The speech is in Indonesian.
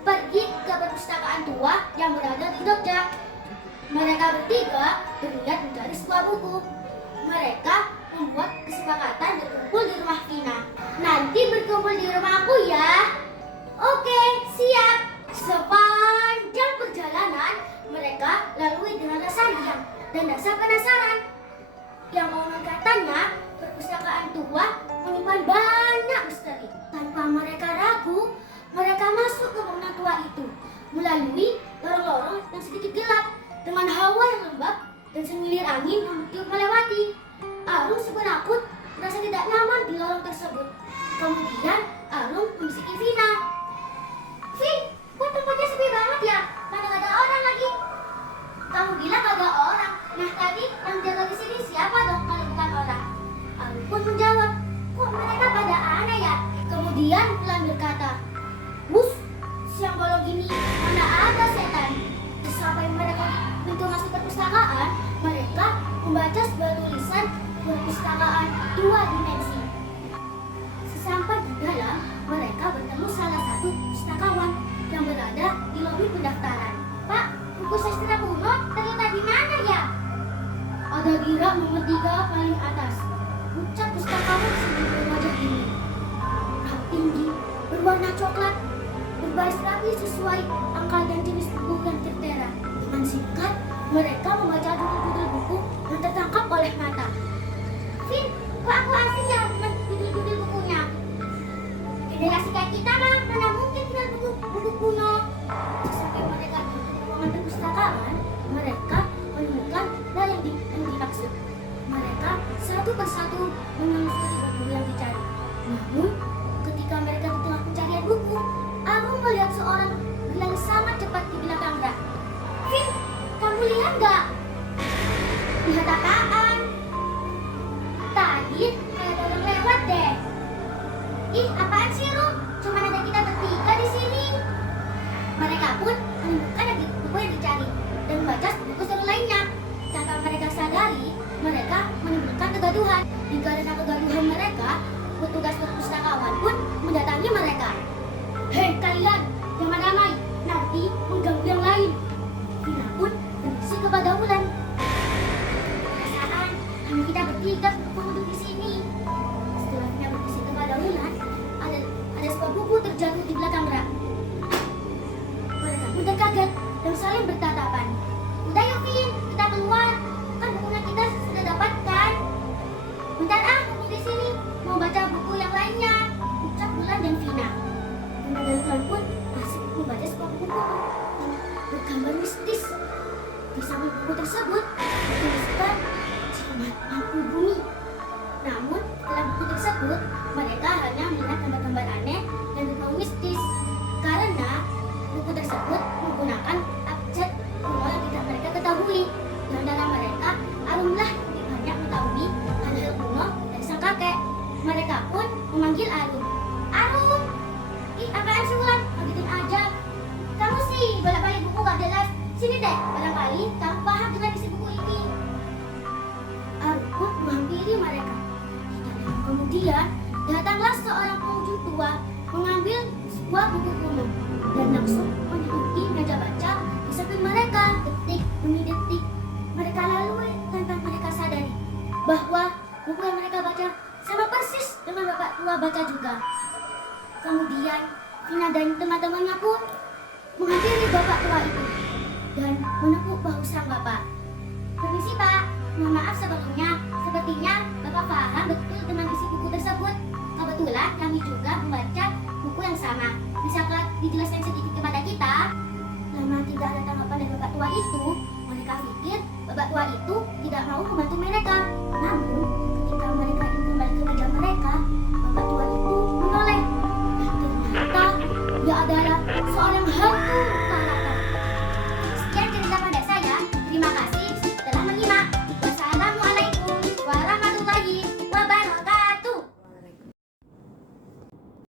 pergi ke perpustakaan tua yang berada di Jogja. Mereka bertiga berniat mencari sebuah buku. Mereka membuat kesepakatan berkumpul di rumah Vina. Nanti berkumpul di rumahku ya. Oke, siap. Sepanjang perjalanan, mereka lalui dengan rasa riang dan rasa penasaran. Yang konon katanya, perpustakaan tua menyimpan banyak misteri. Tanpa mereka ragu, mereka masuk ke bangunan tua itu melalui lorong-lorong yang sedikit gelap dengan hawa yang lembab dan semilir angin yang meniup melewati. Arung si penakut merasa tidak nyaman di lorong tersebut. Kemudian Arung membisiki Vina. Vin, kok tempatnya sepi banget ya? Mana gak ada orang lagi? Kamu bilang gak ada orang. Nah tadi yang jaga di sini siapa dong kalau bukan orang? Arung pun menjawab, kok mereka pada aneh ya? Kemudian Pelan berkata, Bus, siang bolong gini mana ada setan? Sampai mereka di pintu masuk perpustakaan, mereka membaca sebuah tulisan perpustakaan 2 dimensi. Sesampai di dalam, mereka bertemu salah satu pustakawan yang berada di lobi pendaftaran. Pak, buku sastra kuno ternyata di mana ya? Ada di rak nomor 3 paling atas. Ucap pustakawan sambil berwajah ini. Rak tinggi, berwarna coklat, berbaris rapi sesuai angka dan jenis buku yang tertera. Dengan singkat, mereka membaca judul-judul buku yang tertangkap oleh mata. Vin, kok aku asing ya dengan judul-judul bukunya? Generasi kayak kita mah mana mungkin kenal buku kuno. Sesampai mereka di ruangan perpustakaan, mereka menemukan hal yang dimaksud. Mereka satu persatu menelusuri buku yang dicari. Namun, ketika mereka di tengah pencarian buku, aku melihat seorang berlari sangat cepat di belakang rak. Vin, kamu lihat gak? Lihat apaan? Tadi kayak ada orang lewat deh. Ih, apaan sih Rum? Cuma ada kita bertiga di sini. Mereka pun menemukan buku yang dicari dan membaca buku seru lainnya. Tanpa mereka sadari, mereka menimbulkan kegaduhan. Dan karena kegaduhan mereka, petugas perpustakawan pun mendatangi mereka. Hei kalian, jangan ramai, nanti mengganggu yang lain. Vina pun berbisik kepada Wulan. Perasaan hanya kita bertiga duduk di sini. Setelah Vina berbisik kepada Wulan, ada sebuah buku terjatuh di belakang rak. Mereka pun terkaget dan saling bertatapan. Udah yuk Vin, kita keluar. Kan bukunya kita sudah dapatkan. Bentar tunggu di sini. Mau baca buku yang lainnya. Ucap Wulan dan Vina. Vina dan Wulan pun asik membaca sebuah buku bergambar mistis. Di samping buku tersebut bertuliskan Jimat Mangku Bumi. Namun dalam buku tersebut mereka hanya melihat gambar-gambar aneh dan berbau mistis karena buku tersebut menggunakan abjad kuno yang tidak mereka ketahui. Di antara mereka Arumlah lebih banyak mengetahui hal-hal kuno dari sang kakek. Mereka pun memanggil Arum. Arum! Ih, apaan sih Wulan? Kagetin aja. Kamu sih bolak-balik buku gak jelas. Sini deh, barangkali kamu paham dengan isi buku ini. Arum pun menghampiri mereka. Kemudian datanglah seorang pengunjung tua mengambil sebuah buku kuno dan langsung menduduki meja baca di samping mereka. Detik demi detik mereka lalui tanpa mereka sadari bahwa buku yang mereka baca sama persis dengan bapak tua baca juga. Kemudian Vina dan teman-temannya pun menghampiri bapak tua itu dan menepuk bahu sang bapak. Permisi Pak, mohon maaf sebelumnya. Sepertinya Bapak paham betul dengan isi buku tersebut. Kebetulan kami juga membaca buku yang sama. Bisakah dijelaskan sedikit kepada kita? Lama tidak ada tanggapan dari bapak tua itu, mereka pikir bapak tua itu tidak mau membantu mereka. Namun, ketika mereka ingin kembali ke meja mereka, bapak tua itu menoleh. Ternyata dia adalah seorang